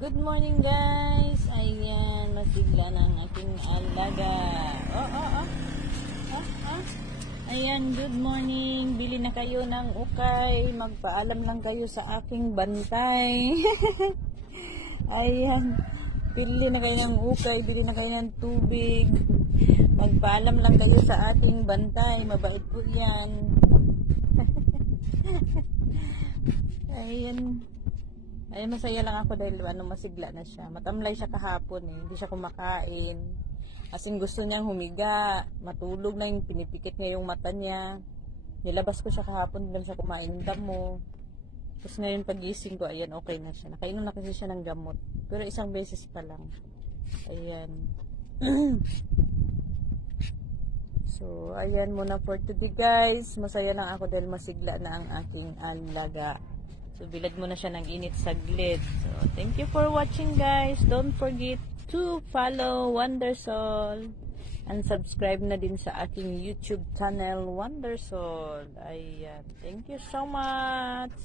Good morning guys. Ayan, masigla ng aking alaga. Ayan, good morning. Bili na kayo ng ukay. Magpaalam lang kayo sa aking bantay. Ayan, bili na kayo ng ukay. Bili na kayo ng tubig. Magpaalam lang kayo sa ating bantay. Mabait po yan. Ayan. Ay, masaya lang ako dahil masigla na siya. Matamlay siya kahapon eh. Hindi siya kumakain. As in, gusto niyang humiga. Matulog na yung pinipikit niya yung mata niya. Nilabas ko siya kahapon. Hindi naman siya kumain ng damo. Tapos ngayon pagising ko, ayan, okay na siya. Nakainom na kasi siya ng gamot. Pero isang beses pa lang. Ayan. So, ayan muna for today guys. Masaya lang ako dahil masigla na ang aking alaga. So, bilad mo na siya ng init saglit. So, thank you for watching guys. Don't forget to follow Wondersol. And subscribe na din sa aking YouTube channel, Wondersol. Ayan. Thank you so much.